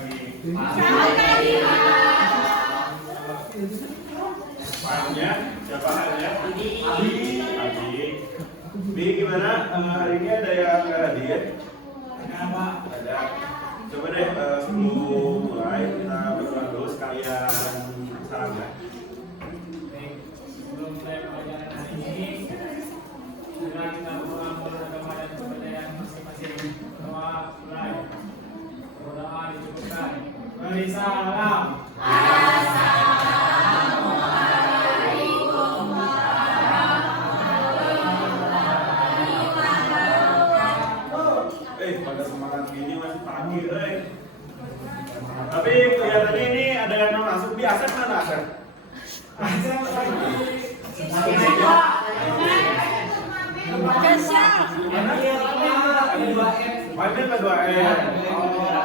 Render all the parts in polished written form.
Selamat pagi. Paknya siapa hanya? Adi. Bi gimana? Hari ini ada yang nggak hadir? Ada. Coba deh sebelum mulai kita berdoa dulu sekalian salam ya. Sebelum mulai pelajaran hari ini, segera kita berdoa beragama dan kepercayaan masing-masing. Doa mulai. Berdoa dicukupkan. Beri salam. Pada semangat gini masih pagi, Tapi kelihatannya ini ada yang mau masuk. Di Asep mana Asep?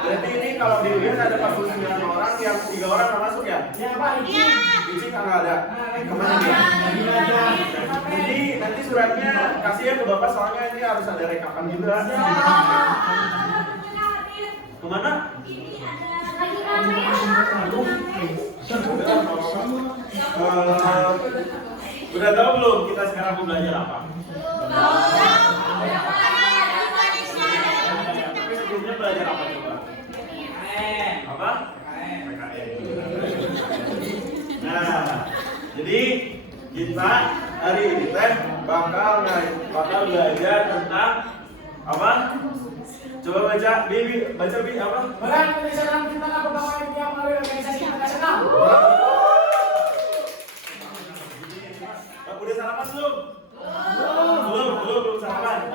Berarti ini kalau dilihat ada 49 orang, yang 3 orang nggak masuk ya? Ya Pak, Isi nggak ada. Kemana dia? Jadi nanti suratnya kasih ya ke Bapak, soalnya ini harus ada rekapan juga. Kemana? Udah tahu belum kita sekarang mau belajar apa? Tapi sebelumnya belajar apa coba? Apa? PKN. Nah, jadi kita hari ini teh bakal belajar tentang apa? Coba baca Bi apa? Badan Pengisian kita perkembangan yang melalui organisasi internasional. Udah sarapan belum? Belum sarapan.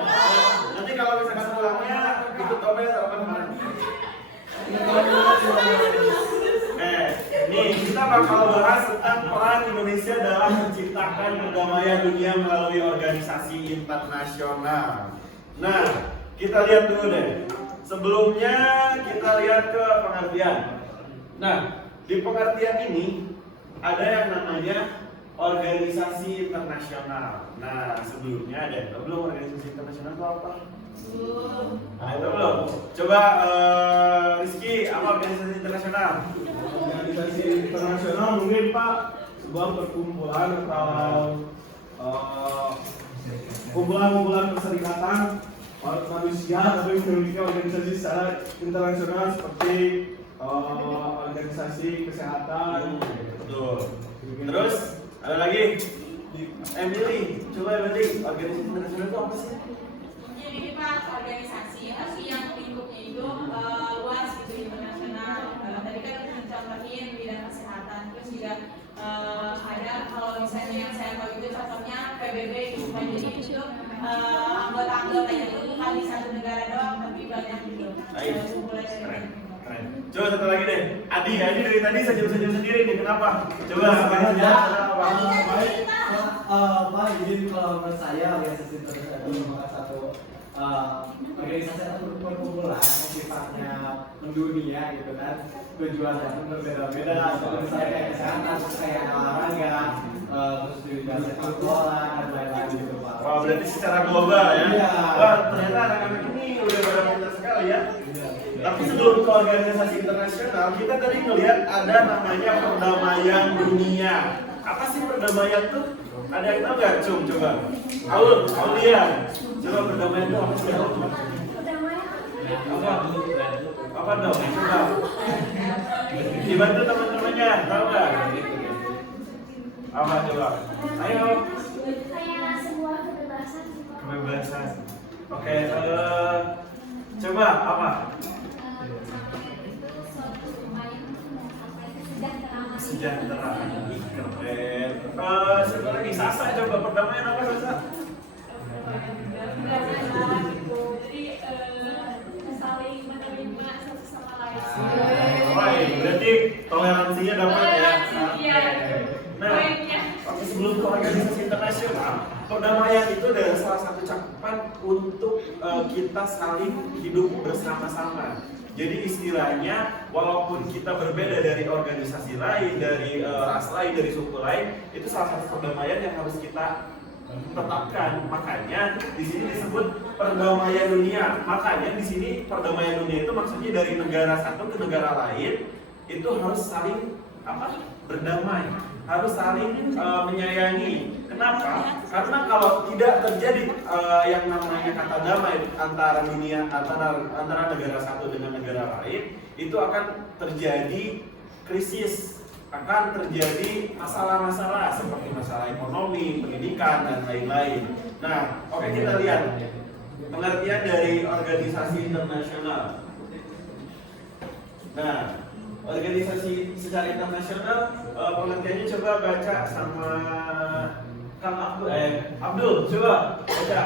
Nanti kalau misalkan pulangnya ikut Tobel sarapan kemana? Nih kita bakal bahas tentang peran Indonesia dalam menciptakan perdamaian dunia melalui organisasi internasional. Nah, kita lihat dulu deh. Sebelumnya kita lihat ke pengertian. Nah, di pengertian ini ada yang namanya organisasi internasional. Nah, sebelumnya ada yang tahu belum organisasi internasional itu apa? Nah, itu belum. Coba Rizky, apa organisasi internasional? Organisasi internasional mungkin Pak sebuah perkumpulan atau kumpulan perserikatan manusia tapi memiliki organisasi secara internasional seperti organisasi kesehatan. Betul. Terus ada lagi Emily, coba Emily, organisasi internasional itu apa sih? Jadi Pak, organisasi tapi yang lingkupnya itu luas gitu, internasional. Tadi kan mencontohin bidang kesehatan, terus juga ada kalau misalnya yang saya tahu itu contohnya PBB gitu kan, jadi itu anggota-anggotanya itu bukan di satu negara doang tapi banyak gitu. Keren. Coba satu lagi deh, Adi dari tadi senyum-senyum sendiri nih, kenapa? Coba sebenarnya Pak, izin kalau menurut saya organisasi internasional itu merupakan satu organisasi atau perkumpulan yang sifatnya mendunia gitu kan, tujuannya pun berbeda-beda. Seperti misalnya kayak kesehatan, terus kayak olahraga, terus juga sepak bola dan lain-lain gitu Pak. Wah, berarti secara global ya? Iya. Wah, ternyata anak-anak ini udah pada pintar sekali ya. Tapi sebelum ke organisasi internasional, kita tadi ngelihat ada namanya perdamaian dunia. Apa sih perdamaian tuh? Ada yang tahu nggak? Coba. Aulia. Coba perdamaian itu apa sih? Apa dong? Coba. Dibantu teman-temannya, tahu nggak? Apa coba? Ayo. Kayak sebuah Kebebasan. Oke, coba apa? Kesejahteraan. Keren. Siapa lagi? Sasa, coba perdamaian apa Sasa? Jadi saling menerima satu sama lain. Baik, berarti toleransinya dapat ya. Iya. Nah, tapi sebelum ke organisasi internasional, perdamaian itu adalah salah satu cakupan untuk kita saling hidup bersama-sama. Jadi istilahnya, walaupun kita berbeda dari organisasi lain, dari ras lain, dari suku lain, itu salah satu perdamaian yang harus kita tetapkan. Makanya di sini disebut perdamaian dunia. Makanya di sini perdamaian dunia itu maksudnya dari negara satu ke negara lain itu harus saling berdamai, harus saling menyayangi. Kenapa? Karena kalau tidak terjadi yang namanya kata damai antara negara satu dengan negara lain, itu akan terjadi krisis, akan terjadi masalah-masalah seperti masalah ekonomi, pendidikan, dan lain-lain. Nah, oke, kita lihat pengertian dari organisasi internasional. Nah, organisasi secara internasional pengertiannya coba baca sama Kang Abdul, coba baca.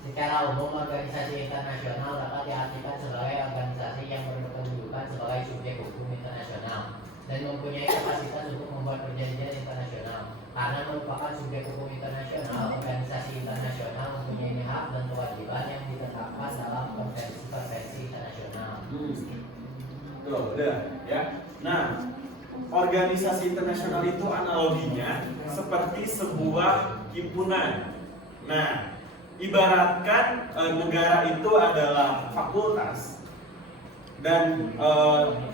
Secara umum, organisasi internasional dapat diartikan sebagai organisasi yang berkedudukan sebagai subjek hukum internasional dan mempunyai kapasitas untuk membuat perjanjian internasional. Karena merupakan subjek hukum internasional, organisasi internasional mempunyai hak dan kewajiban yang ditetapkan dalam konvensi-konvensi internasional. Tuh, udah ya. Nah, organisasi internasional itu analoginya seperti sebuah himpunan. Nah, ibaratkan negara itu adalah fakultas dan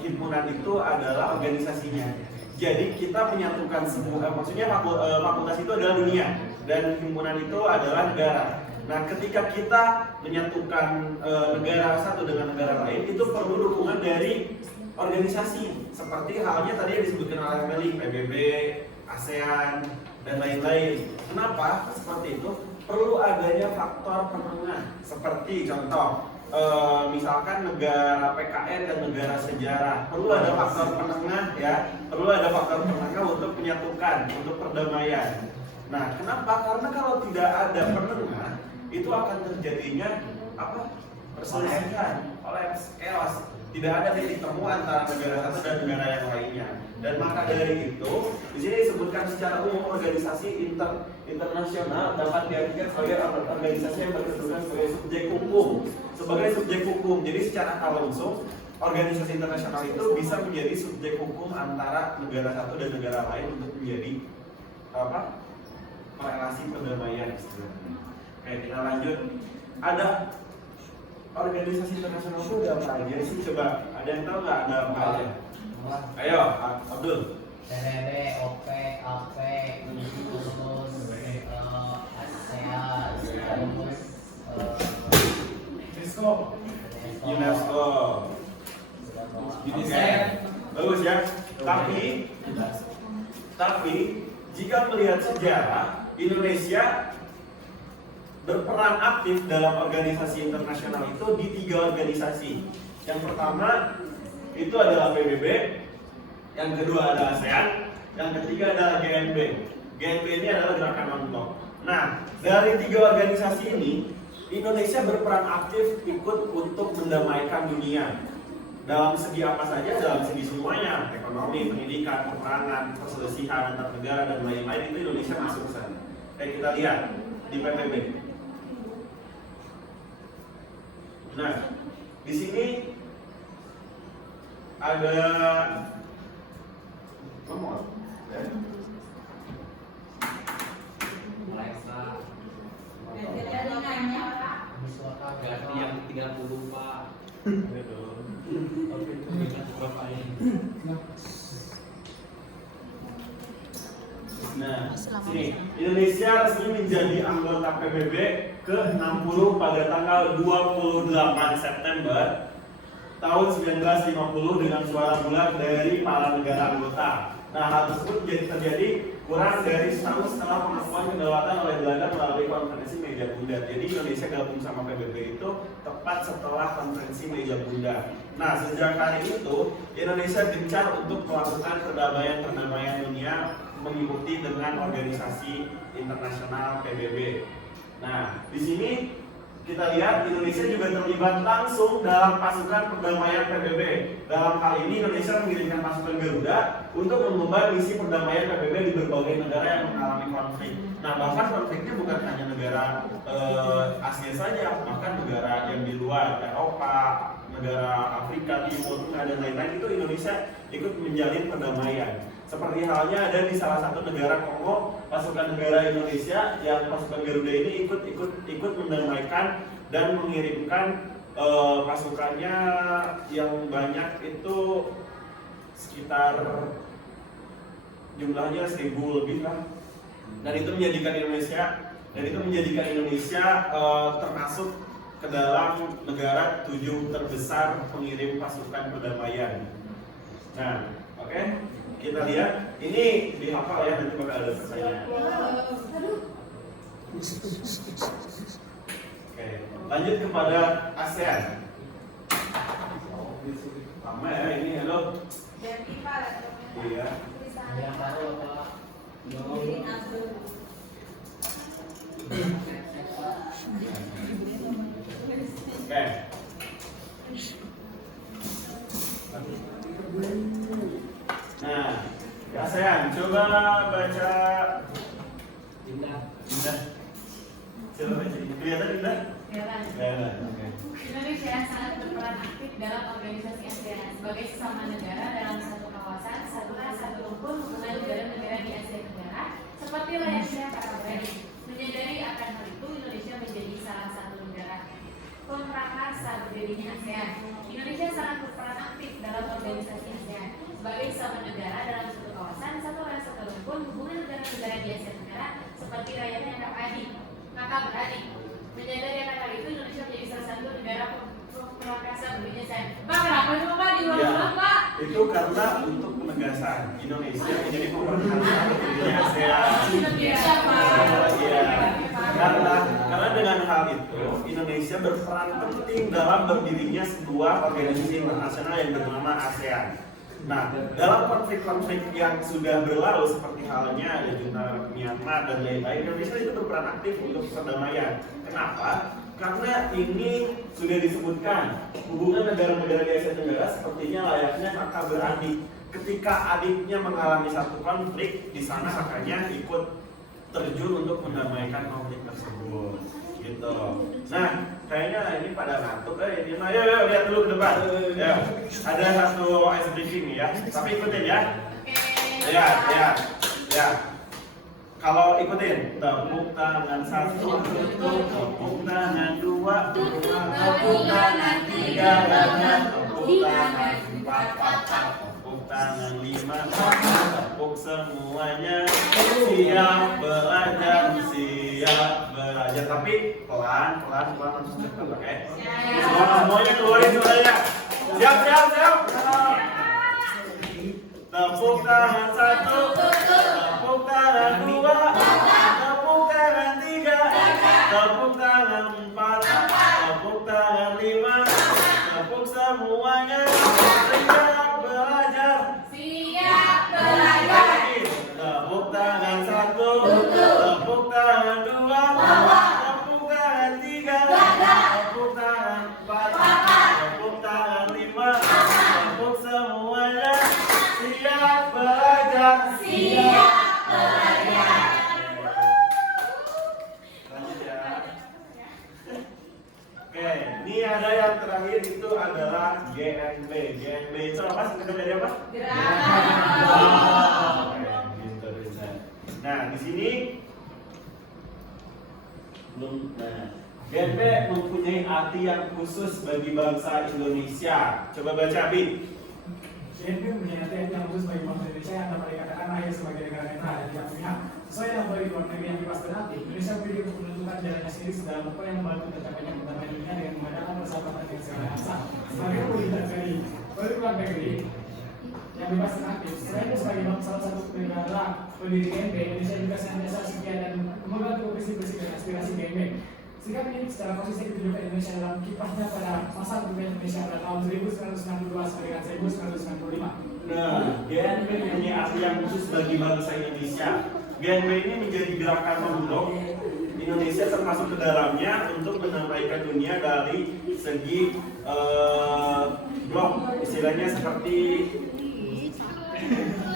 himpunan itu adalah organisasinya. Jadi kita menyatukan semua, maksudnya fakultas itu adalah dunia dan himpunan itu adalah negara. Nah, ketika kita menyatukan negara satu dengan negara lain, itu perlu dukungan dari organisasi. Seperti halnya tadi yang disebutkan oleh Meli, PBB, ASEAN, dan lain-lain. Kenapa seperti itu? Perlu adanya faktor penengah. Seperti contoh, misalkan negara PKN dan negara sejarah, perlu ada faktor penengah ya, perlu ada faktor penengah untuk menyatukan, untuk perdamaian. Nah, kenapa? Karena kalau tidak ada penengah, itu akan terjadinya perselisihan, kolaps, chaos. Tidak ada titik temu antara negara satu dan negara yang lainnya. Dan maka dari itu, di sini disebutkan secara umum organisasi internasional dapat diartikan sebagai organisasi yang berkedudukan sebagai subjek hukum. Sebagai subjek hukum, jadi secara langsung organisasi internasional itu bisa menjadi subjek hukum antara negara satu dan negara lain untuk menjadi relasi perdamaian istilahnya. Oke, kita lanjut. Ada organisasi internasional itu ada apa aja sih? Coba, ada yang tahu nggak ada apa aja? Ayo, Abdul. PBB, OP, AP, UNUS, ASEAN, UNESCO. Oke, bagus ya. Tapi jika melihat sejarah, Indonesia berperan aktif dalam organisasi internasional itu di 3 organisasi. Yang pertama itu adalah PBB, yang kedua adalah ASEAN, yang ketiga adalah GNB. GNB ini adalah Gerakan Non-Blok. Nah, dari 3 organisasi ini, Indonesia berperan aktif ikut untuk mendamaikan dunia. Dalam segi apa saja? Dalam segi semuanya, ekonomi, pendidikan, peperangan, perselisihan antar negara dan lain-lain, itu Indonesia masuk ke sana. Kita lihat di PBB. Nah, di sini ada nomor. Alexa, Ganti yang 30 Pak. Nah, sini Indonesia resmi menjadi anggota PBB ke-60 pada tanggal 28 September tahun 1950 dengan suara bulat dari para negara anggota. Nah, hal tersebut terjadi kurang dari setahun setelah pengakuan kedaulatan oleh Belanda melalui konferensi Meja Bunda. Jadi Indonesia gabung sama PBB itu tepat setelah konferensi Meja Bunda. Nah, sejak hari itu Indonesia gencar untuk melakukan perdamaian dunia mengikuti dengan organisasi internasional PBB. Nah, di sini kita lihat Indonesia juga terlibat langsung dalam pasukan perdamaian PBB. Dalam hal ini Indonesia mengirimkan pasukan Garuda untuk mengemban misi perdamaian PBB di berbagai negara yang mengalami konflik. Nah, bahkan konfliknya bukan hanya negara Asia saja, bahkan negara yang di luar Eropa, negara Afrika Timur Tengah dan lain-lain, itu Indonesia ikut menjalin perdamaian. Seperti halnya ada di salah satu negara Kongo, pasukan negara Indonesia yang pasukan Garuda ini ikut mendamaikan dan mengirimkan pasukannya yang banyak, itu sekitar jumlahnya 1000 lebih lah. Dan itu menjadikan Indonesia termasuk ke dalam negara 7 terbesar pengirim pasukan perdamaian. Nah, oke, kita lihat ini dihafal ya, nanti bakal ada pertanyaan. Oke, lanjut kepada ASEAN. Sama ya ini, halo. Iya. Yang baru apa? Oke. Nah, di ASEAN coba baca Indah. Coba baca. Kelihatan Indah? Kelihatan. Oke. Indonesia sangat berperan aktif dalam organisasi ASEAN sebagai sesama negara dalam satu kawasan, satu rumpun hubungan negara-negara di Asia Tenggara seperti layaknya kakak beradik. Menyadari akan hal itu, Indonesia menjadi salah satu negara pemrakarsa berdirinya ASEAN. Indonesia sangat berperan aktif dalam organisasi ASEAN sebagai sesama negara dalam satu kawasan, satu rumpun hubungan negara-negara di Asia Tenggara seperti layaknya kakak beradik. Menyadari akan hal itu, Indonesia menjadi salah satu negara pemrakarsa berdirinya ASEAN. Pak, kenapa itu Pak diulang-ulang Pak? Itu karena untuk penegasan Indonesia menjadi pemerintah berdirinya ASEAN. Indonesia Pak. Iya. Karena dengan hal itu Indonesia berperan penting dalam berdirinya sebuah organisasi internasional yang bernama ASEAN. Nah, dalam konflik-konflik yang sudah berlalu seperti halnya ada junta Myanmar dan lain-lain, Indonesia itu berperan aktif untuk perdamaian. Kenapa? Karena ini sudah disebutkan hubungan negara-negara di Asia Tenggara sepertinya layaknya kakak beradik. Ketika adiknya mengalami satu konflik, di sana kakaknya ikut terjun untuk mendamaikan konflik tersebut. Gitu. Nah, kayaknya ini pada ngantuk. Ini mah, yuk lihat dulu ke depan. Ya, ada satu ice briefing ya. Tapi ikutin ya. Ya. Kalau ikutin, tepuk tangan 1, tepuk tangan 2, tepuk tangan 3, tepuk tangan 4, tepuk tangan 5, tepuk semuanya. Siap belajar, tapi pelan harus cepat, oke? Semuanya keluarin suaranya. Siap. Tepuk tangan 1, tepuk tangan 2, tepuk tangan 3, tepuk tangan 4, tepuk tangan 5, tepuk semuanya. Siap belajar. Tepuk tangan 1, tepuk tangan 2, tepuk tangan 3, tepuk tangan 4, tepuk tangan 5, tepuk semuanya. Siap belajar. Lanjut ya. Oke, ini ada yang terakhir itu adalah GNB. GNB itu apa? Singkatan dari apa? Gitu. Nah, di sini GNB mempunyai arti yang khusus bagi bangsa Indonesia. Coba baca, Bi. GNB mempunyai arti yang khusus bagi bangsa Indonesia yang dapat dikatakan lahir sebagai negara netral dan tidak pihak. Sesuai dengan poin luar negeri yang dibahas nanti, Indonesia memiliki untuk menentukan jalannya sendiri dalam upaya yang membantu tercapainya perdamaian dunia dengan mengadakan persahabatan dengan segala bangsa. Sebagai poin dari poin luar negeri yang bebas dan aktif, selain sebagai salah satu negara pendiri GNB, Indonesia juga senantiasa setia dan membantu visi-visi dan aspirasi GNB. Sikap ini secara konsisten ditunjukkan Indonesia dalam kiprahnya pada masa pemerintahan Indonesia pada tahun 1992 sampai dengan 1995. Nah, GNB punya arti yang khusus bagi bangsa Indonesia. GNB ini menjadi gerakan membentuk Indonesia termasuk ke dalamnya untuk menyampaikan dunia dari segi blok, istilahnya seperti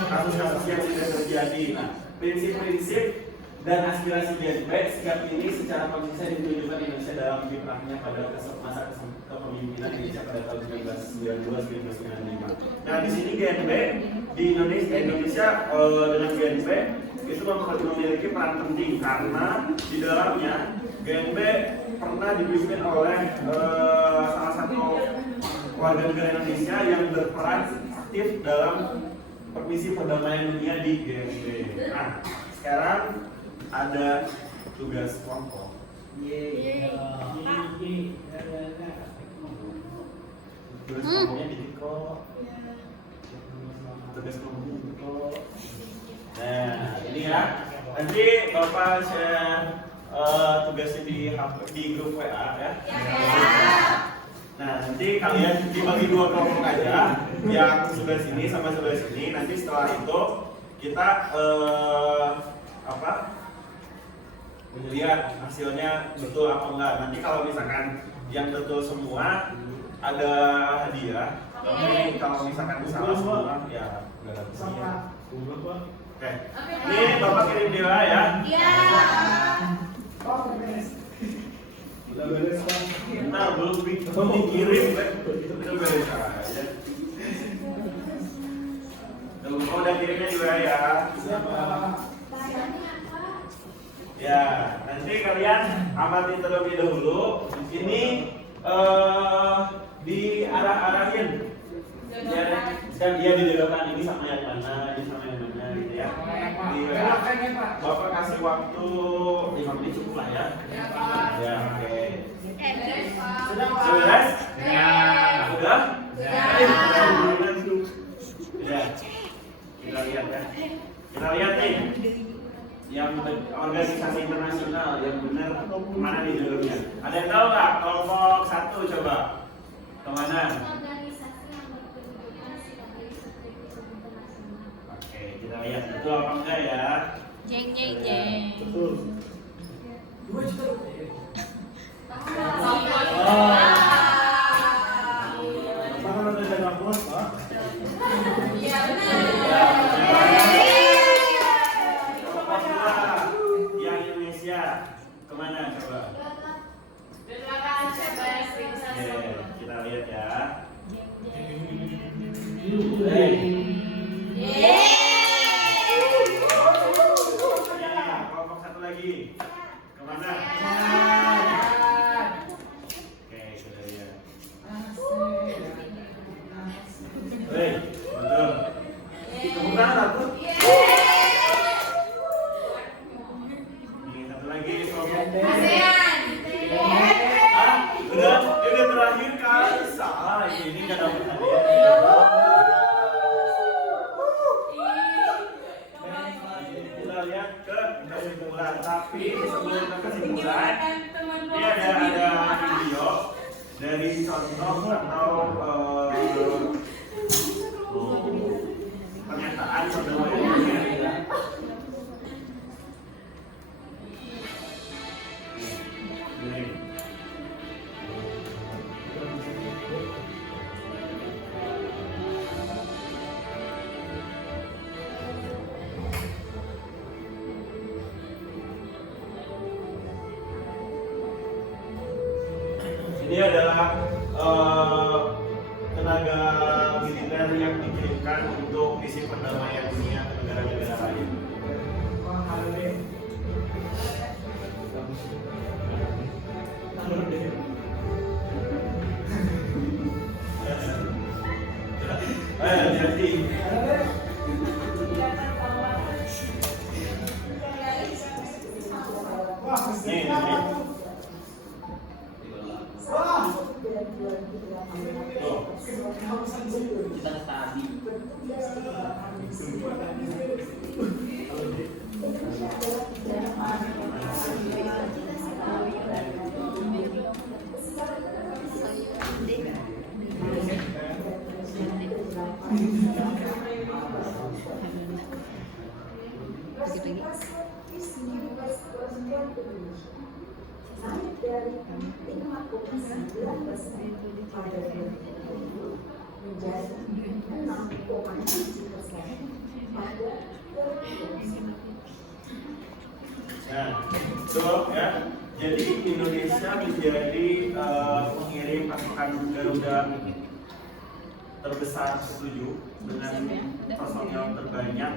kasus-kasus yang sudah terjadi. Nah, prinsip-prinsip dan aspirasi GNP, sikap ini secara konsisten ditunjukkan Indonesia dalam kiprahnya pada masa kepemimpinan Indonesia pada tahun 1992-1995. Nah, di sini GNP di Indonesia dengan GNP itu memiliki peran penting karena di dalamnya GNP pernah dipimpin oleh salah satu warga negara Indonesia yang berperan aktif dalam Permisi Perdamaian Dunia di GNP. Nah, sekarang ada tugas kelompok. Tugas kelompoknya dikit kok. Tugas kelompoknya dikit kok. Nah, ini ya. Nanti Bapak share tugasnya di grup WA ya. Nah, nanti kalian dibagi 2 kelompok aja, yang sebelah sini sama sebelah sini. Nanti setelah itu kita lihat hasilnya betul apa enggak. Nanti kalau misalkan yang betul semua ada hadiah. Tapi kalau misalkan salah semua ya enggak ada hadiah. Oke. Ini Bapak kirim di WA ya. Iya. Nah, belum dikirim, itu beres aja. Udah kirimnya di WA ya. Ya, nanti kalian amatin terlebih dahulu. Ini diarah-arahin. Ya, dan dia didedokan ini sama yang mana, ini sama yang mana, gitu ya. Di WA. Bapak kasih waktu 5 menit cukup lah ya. Ya, oke. Sudah beres? Ya. Sudah? Ya. Kita lihat ya. Kita lihat nih. Yang organisasi internasional yang benar kemana nih jalurnya? Ada yang tahu nggak? Kelompok 1 coba kemana? Organisasi yang berkedudukan sebagai satelit internasional. Oke, kita lihat betul apa enggak ya? Jeng jeng jeng. Betul. 2 juta rupiah. Bahkan ada jaga bos, Pak. Iya benar. Kelompok 2 yang Indonesia kemana coba? Oke, kita lihat ya. Ya, kelompok 1 lagi kemana? Oke, sudah lihat. Hei, betul. Tepuk tangan satu. Ini satu lagi kelompok. Ah, udah terakhir kali salah ini nggak dapat hadiah. Kita lihat ke kesimpulan, tapi sebelum ke kesimpulan, ini ada video dari contoh atau pernyataan perdamaian. Ini adalah tenaga militer yang dikirimkan untuk misi perdamaian dunia ke negara-negara lain. Hati-hati. Nih. Kita tadi. Naik dari 5,9% pada 2020 menjadi 6,7% pada 2021. Nah, so ya. Jadi Indonesia menjadi pengirim pasukan Garuda terbesar ke-7 dengan personil terbanyak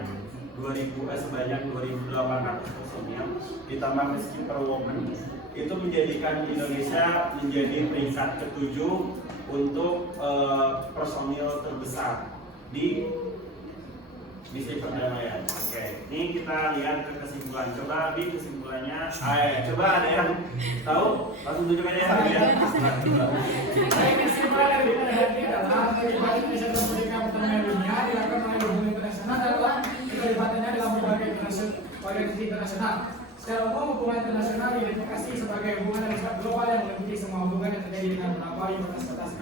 sebanyak 2.800 personil ditambah Peacekeeper Women, itu menjadikan Indonesia menjadi peringkat ke-7 untuk personil terbesar di misi perdamaian. Oke, ini kita lihat ke kesimpulan. Coba di kesimpulannya, coba ada yang tahu? Langsung tunjuk aja ya. Baik, kesimpulan dari penelitian adalah terlibat Indonesia dalam pendidikan perdamaian dunia dilakukan oleh hubungan internasional dalam keterlibatannya dalam berbagai organisasi internasional. Secara umum, hubungan internasional diidentifikasi sebagai hubungan yang bersifat global yang meliputi semua hubungan yang terjadi dengan beberapa universitas.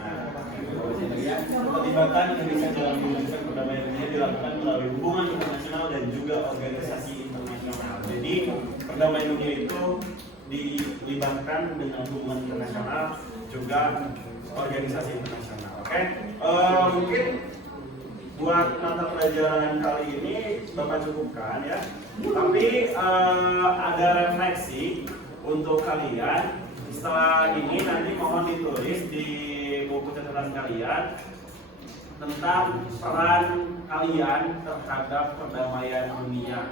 Keterlibatan Indonesia dalam mewujudkan perdamaian dunia dilakukan melalui hubungan internasional dan juga organisasi internasional. Jadi perdamaian dunia itu dilibatkan dengan hubungan internasional juga organisasi internasional. Oke, mungkin buat mata pelajaran kali ini Bapak cukupkan ya. Tapi ada refleksi untuk kalian. Setelah ini nanti mohon ditulis di buku catatan kalian tentang peran kalian terhadap perdamaian dunia.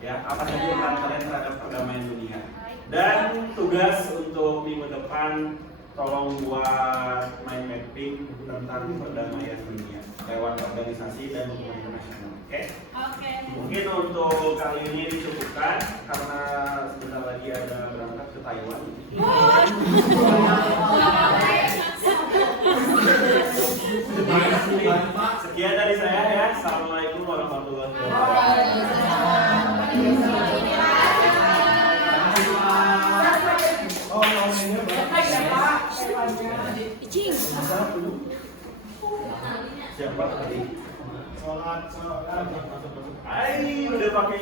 Ya, apa saja peran kalian terhadap perdamaian dunia. Dan tugas untuk minggu depan tolong buat mind mapping tentang perdamaian dunia lewat organisasi dan hubungan internasional. Oke? Oke. Mungkin untuk kali ini dicukupkan karena sebentar lagi ada berangkat ke Taiwan. Sekian dari saya ya. Assalamualaikum warahmatullahi wabarakatuh. Siapa tadi? Sholat. Udah pakai